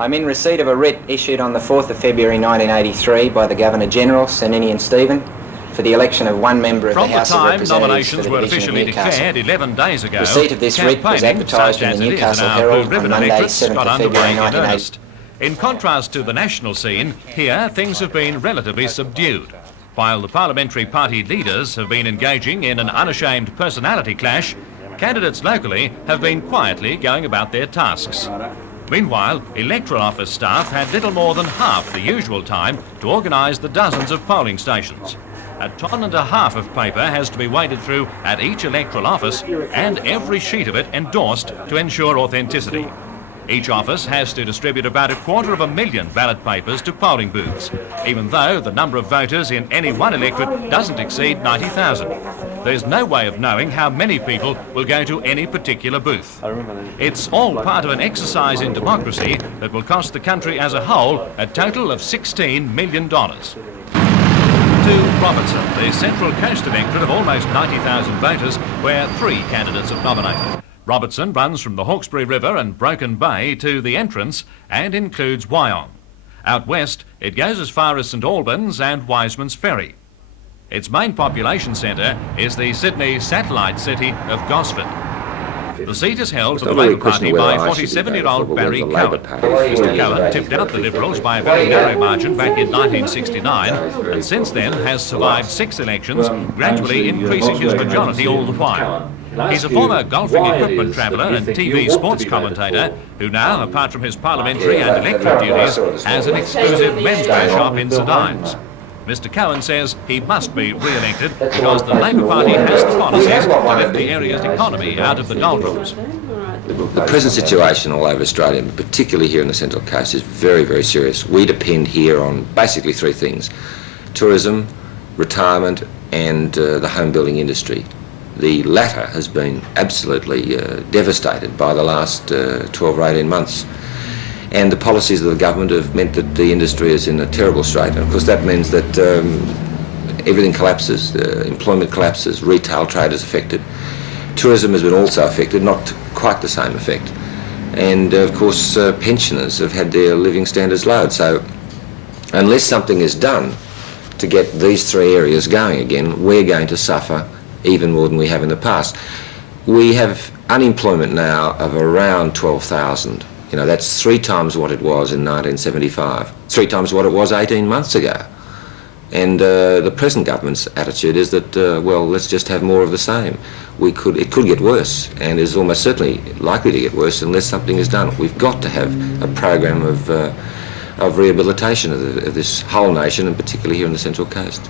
I'm in receipt of a writ issued on the 4th of February 1983 by the Governor-General, Sir Ninian Stephen, for the election of one member of the House of Representatives nominations for the were division officially of Newcastle. declared 11 days ago. Receipt of this writ was advertised in the Newcastle Herald on Monday, 7th of February 1980. In contrast to the national scene, here things have been relatively subdued. While the parliamentary party leaders have been engaging in an unashamed personality clash, candidates locally have been quietly going about their tasks. Meanwhile, electoral office staff had little more than half the usual time to organise the dozens of polling stations. A ton and a half of paper has to be waded through at each electoral office, and every sheet of it endorsed to ensure authenticity. Each office has to distribute about 250,000 ballot papers to polling booths, even though the number of voters in any one electorate doesn't exceed 90,000. There's no way of knowing how many people will go to any particular booth. It's all part of an exercise in democracy that will cost the country as a whole a total of $16 million. To Robertson, the Central Coast electorate of almost 90,000 voters, where 3 candidates have nominated. Robertson runs from the Hawkesbury River and Broken Bay to the entrance and includes Wyong. Out west, it goes as far as St Albans and Wiseman's Ferry. Its main population centre is the Sydney satellite city of Gosford. The seat is held for the Labor Party by 47-year-old Barry Cowan. Mr Cowan tipped out the Liberals by a very narrow margin back in 1969 and since then has survived 6 elections, gradually increasing his majority all the while. He's a former golfing equipment traveller and TV sports commentator who now, apart from his parliamentary and electorate duties, has an exclusive menswear shop in St Ives. Mr Cowan says he must be re-elected because the Labor Party has the policies to lift the area's economy out of the doldrums. The present situation all over Australia, particularly here in the Central Coast, is very, very serious. We depend here on basically 3 things: tourism, retirement and the home building industry. The latter has been absolutely devastated by the last 12 or 18 months. And the policies of the government have meant that the industry is in a terrible strait. And of course that means that everything collapses, employment collapses, retail trade is affected. Tourism has been also affected, not quite the same effect. And of course pensioners have had their living standards lowered. So unless something is done to get these 3 areas going again, we're going to suffer even more than we have in the past. We have unemployment now of around 12,000. You know, that's 3 times what it was in 1975, 3 times what it was 18 months ago. And the present government's attitude is that, well, let's just have more of the same. It could get worse, and is almost certainly likely to get worse unless something is done. We've got to have a program of rehabilitation of this whole nation, and particularly here in the Central Coast.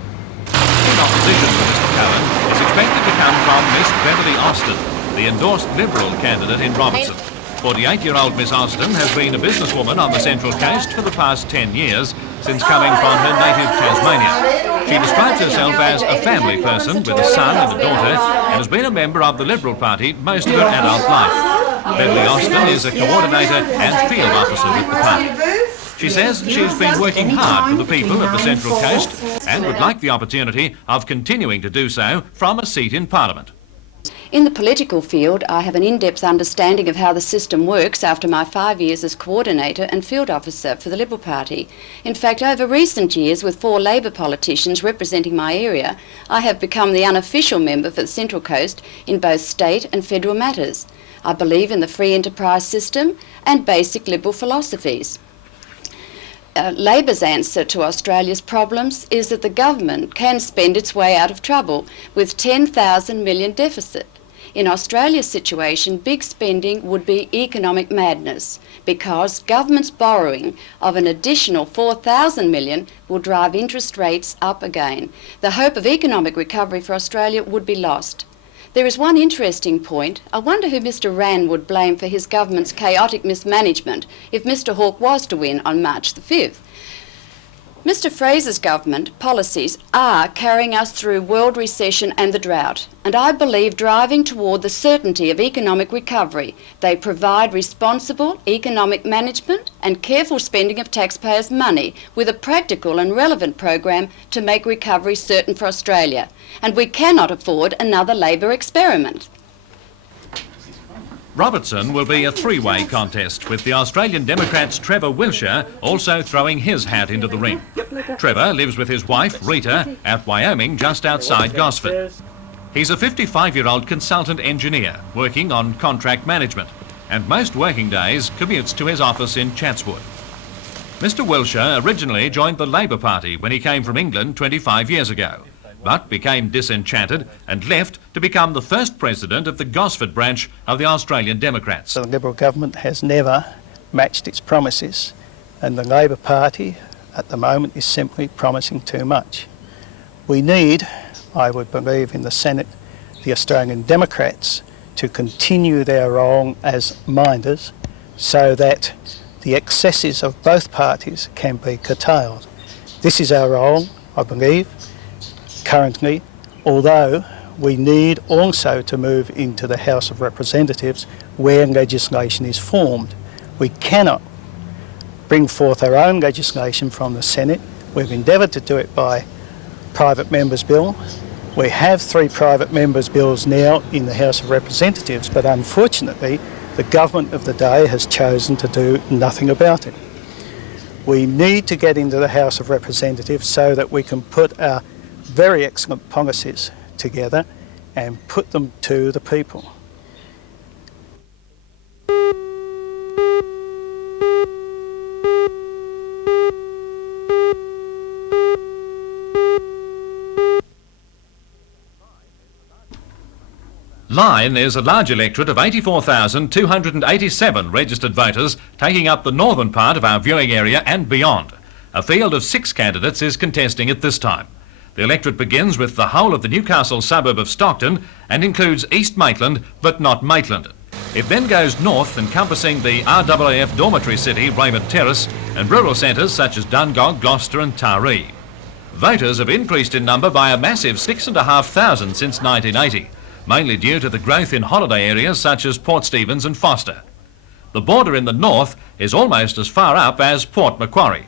In opposition to Mr Cowan is expected to come from Miss Beverly Austin, the endorsed Liberal candidate in Robertson. 48-year-old Miss Austin has been a businesswoman on the Central Coast for the past 10 years, since coming from her native Tasmania. She describes herself as a family person with a son and a daughter, and has been a member of the Liberal Party most of her adult life. Beverly Austin is a coordinator and field officer with the party. She says she's been working hard for the people of the Central Coast and would like the opportunity of continuing to do so from a seat in Parliament. In the political field, I have an in-depth understanding of how the system works after my 5 years as coordinator and field officer for the Liberal Party. In fact, over recent years, with 4 Labor politicians representing my area, I have become the unofficial member for the Central Coast in both state and federal matters. I believe in the free enterprise system and basic Liberal philosophies. Labor's answer to Australia's problems is that the government can spend its way out of trouble with $10,000 million deficit. In Australia's situation, big spending would be economic madness because government's borrowing of an additional $4,000 million will drive interest rates up again. The hope of economic recovery for Australia would be lost. There is one interesting point. I wonder who Mr Rann would blame for his government's chaotic mismanagement if Mr Hawke was to win on March the 5th. Mr Fraser's government policies are carrying us through world recession and the drought, and I believe driving toward the certainty of economic recovery. They provide responsible economic management and careful spending of taxpayers' money with a practical and relevant program to make recovery certain for Australia. And we cannot afford another Labor experiment. Robertson will be a three-way contest, with the Australian Democrat's Trevor Wilshire also throwing his hat into the ring. Trevor lives with his wife, Rita, at Wyoming, just outside Gosford. He's a 55-year-old consultant engineer working on contract management, and most working days commutes to his office in Chatswood. Mr. Wilshire originally joined the Labor Party when he came from England 25 years ago, but became disenchanted and left to become the first president of the Gosford branch of the Australian Democrats. The Liberal government has never matched its promises, and the Labor Party at the moment is simply promising too much. We need, I would believe, in the Senate, the Australian Democrats to continue their role as minders so that the excesses of both parties can be curtailed. This is our role, I believe, currently, although we need also to move into the House of Representatives where legislation is formed. We cannot bring forth our own legislation from the Senate. We've endeavoured to do it by private members' bill. We have 3 private members' bills now in the House of Representatives, but unfortunately the government of the day has chosen to do nothing about it. We need to get into the House of Representatives so that we can put our very excellent policies together and put them to the people. Lyne is a large electorate of 84,287 registered voters, taking up the northern part of our viewing area and beyond. A field of 6 candidates is contesting it this time. The electorate begins with the whole of the Newcastle suburb of Stockton and includes East Maitland, but not Maitland. It then goes north, encompassing the RAAF dormitory city, Raymond Terrace, and rural centres such as Dungog, Gloucester and Taree. Voters have increased in number by a massive 6,500 since 1980, mainly due to the growth in holiday areas such as Port Stephens and Foster. The border in the north is almost as far up as Port Macquarie.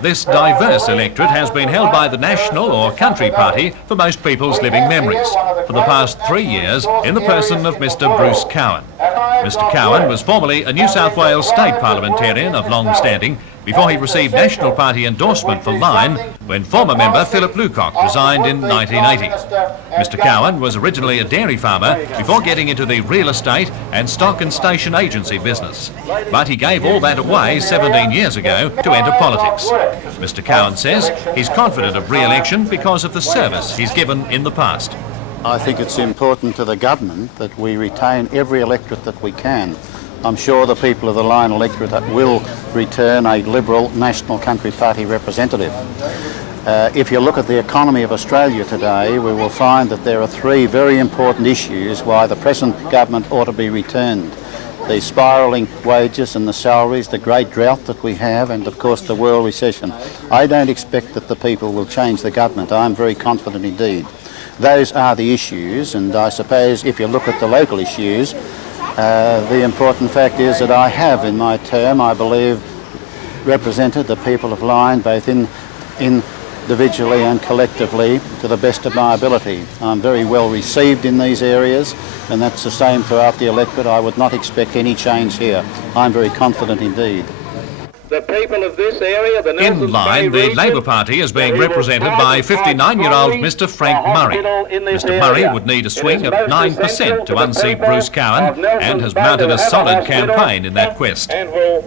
This diverse electorate has been held by the National or Country Party for most people's living memories for the past 3 years in the person of Mr. Bruce Cowan. Mr. Cowan was formerly a New South Wales state parliamentarian of long standing before he received National Party endorsement for Lyne when former member Philip Lucock resigned in 1980. Mr. Cowan was originally a dairy farmer before getting into the real estate and stock and station agency business. But he gave all that away 17 years ago to enter politics. Mr. Cowan says he's confident of re-election because of the service he's given in the past. I think it's important to the government that we retain every electorate that we can. I'm sure the people of the Lyne electorate will return a Liberal National Country Party representative. If you look at the economy of Australia today, we will find that there are 3 very important issues why the present government ought to be returned. The spiralling wages and the salaries, the great drought that we have, and of course the world recession. I don't expect that the people will change the government. I'm very confident indeed. Those are the issues, and I suppose if you look at the local issues, the important fact is that I have in my term, I believe, represented the people of Lyne both individually and collectively to the best of my ability. I'm very well received in these areas, and that's the same throughout the electorate. I would not expect any change here. I'm very confident indeed. The people of this area, the in Lyne, the Labor Party is being represented by 59-year-old Mr. Frank Murray. Mr. Murray would need a swing of 9% to unseat Bruce Cowan and has mounted a solid campaign in that quest.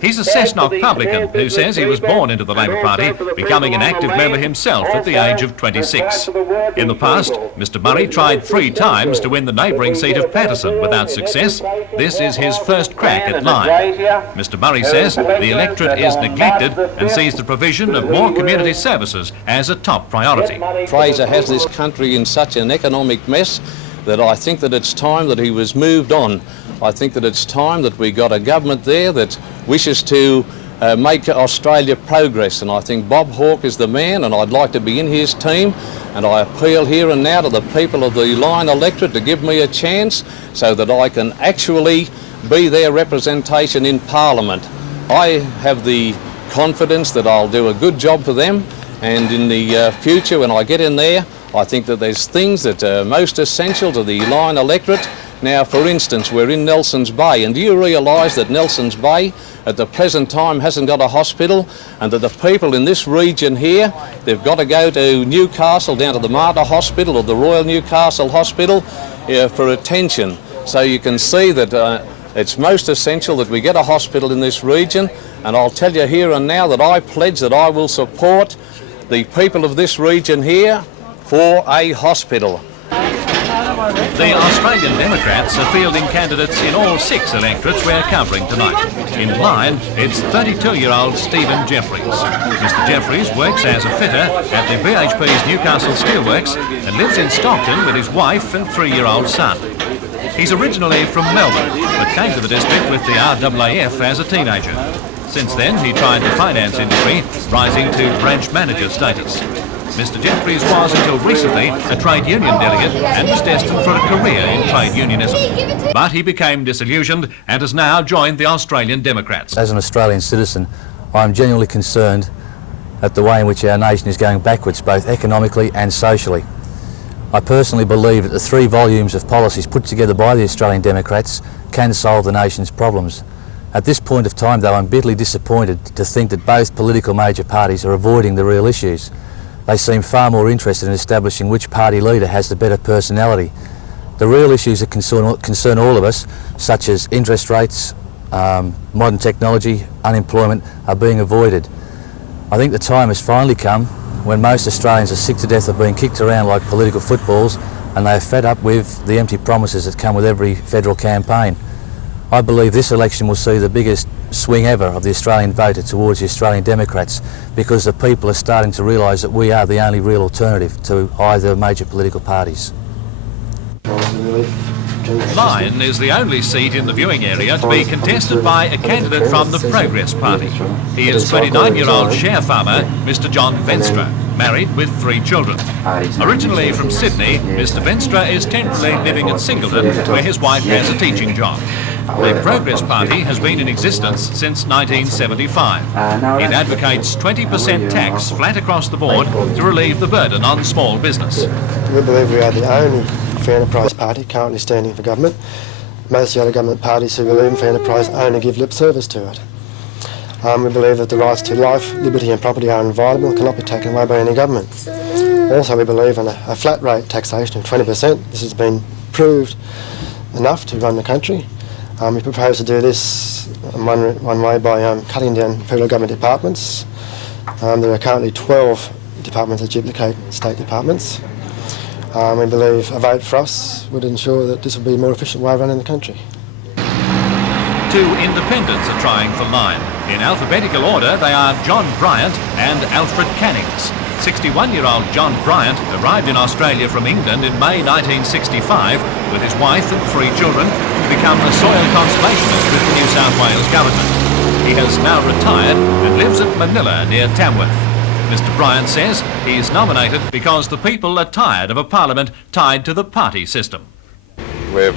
He's a Cessnock publican who says he was born into the Labor Party, becoming an active member himself at the age of 26. In the past, Mr. Murray tried 3 times to win the neighbouring seat of Paterson without success. This is his first crack at Lyne. Mr. Murray says the electorate is neglected and sees the provision of more community services as a top priority. Fraser has this country in such an economic mess that I think that it's time that he was moved on. I think that it's time that we got a government there that wishes to make Australia progress, and I think Bob Hawke is the man, and I'd like to be in his team, and I appeal here and now to the people of the Lyne electorate to give me a chance so that I can actually be their representation in Parliament. I have the confidence that I'll do a good job for them, and in the future when I get in there, I think that there's things that are most essential to the Lyne electorate. Now, for instance, we're in Nelson's Bay, and do you realise that Nelson's Bay at the present time hasn't got a hospital, and that the people in this region here, they've got to go to Newcastle, down to the Mater Hospital or the Royal Newcastle Hospital for attention. So you can see that it's most essential that we get a hospital in this region, and I'll tell you here and now that I pledge that I will support the people of this region here for a hospital. The Australian Democrats are fielding candidates in all 6 electorates we're covering tonight. In line, it's 32-year-old Stephen Jeffries. Mr Jeffries works as a fitter at the BHP's Newcastle Steelworks and lives in Stockton with his wife and 3-year-old son. He's originally from Melbourne, but came to the district with the RAAF as a teenager. Since then, he tried the finance industry, rising to branch manager status. Mr Jeffries was, until recently, a trade union delegate and was destined for a career in trade unionism. But he became disillusioned and has now joined the Australian Democrats. As an Australian citizen, I am genuinely concerned at the way in which our nation is going backwards, both economically and socially. I personally believe that the 3 volumes of policies put together by the Australian Democrats can solve the nation's problems. At this point of time, though, I'm bitterly disappointed to think that both political major parties are avoiding the real issues. They seem far more interested in establishing which party leader has the better personality. The real issues that concern all of us, such as interest rates, modern technology, unemployment, are being avoided. I think the time has finally come when most Australians are sick to death of being kicked around like political footballs, and they are fed up with the empty promises that come with every federal campaign. I believe this election will see the biggest swing ever of the Australian voter towards the Australian Democrats, because the people are starting to realise that we are the only real alternative to either major political parties. Lyne is the only seat in the viewing area to be contested by a candidate from the Progress Party. He is 29-year-old share farmer Mr John Venstra, married with 3 children. Originally from Sydney, Mr Venstra is temporarily living at Singleton, where his wife has a teaching job. The Progress Party has been in existence since 1975. It advocates 20% tax flat across the board to relieve the burden on small business. We believe we are the only free enterprise party currently standing for government. Most of the other government parties who believe in free enterprise only give lip service to it. We believe that the rights to life, liberty and property are inviolable and cannot be taken away by any government. Also, we believe in a flat rate taxation of 20%. This has been proved enough to run the country. We propose to do this one way by cutting down federal government departments. There are currently 12 departments that duplicate state departments. We believe a vote for us would ensure that this would be a more efficient way of running the country. 2 independents are trying for Lyne. In alphabetical order, they are John Bryant and Alfred Cannings. 61-year-old John Bryant arrived in Australia from England in May 1965 with his wife and 3 children to become a soil conservationist with the New South Wales government. He has now retired and lives at Manila near Tamworth. Mr Bryant says he's nominated because the people are tired of a parliament tied to the party system. We're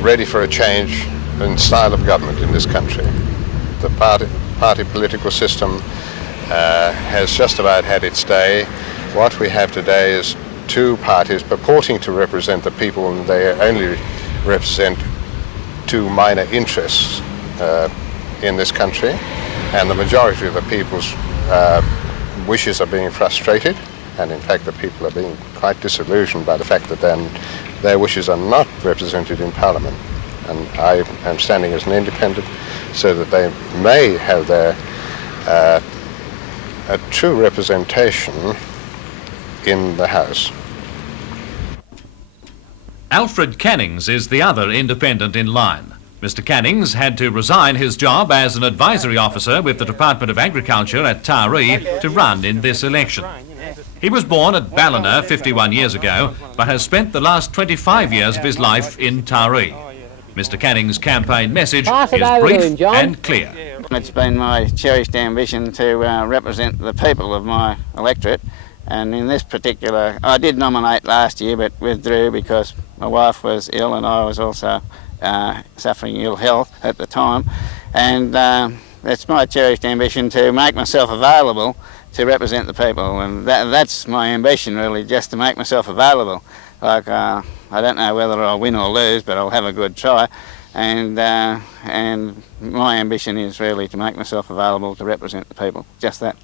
ready for a change in style of government in this country. The party political system has just about had its day. What we have today is 2 parties purporting to represent the people, and they only represent 2 minor interests in this country, and the majority of the people's wishes are being frustrated, and in fact the people are being quite disillusioned by the fact that then their wishes are not represented in Parliament. And I am standing as an independent so that they may have their a true representation in the House. Alfred Cannings is the other independent in Lyne. Mr Cannings had to resign his job as an advisory officer with the Department of Agriculture at Taree to run in this election. He was born at Ballina 51 years ago, but has spent the last 25 years of his life in Taree. Mr Canning's campaign message is brief and clear. It's been my cherished ambition to represent the people of my electorate, and in this particular, I did nominate last year but withdrew because my wife was ill and I was also suffering ill health at the time, and it's my cherished ambition to make myself available to represent the people, and that's my ambition really, just to make myself available. Like, I don't know whether I'll win or lose, but I'll have a good try. And my ambition is really to make myself available to represent the people, just that.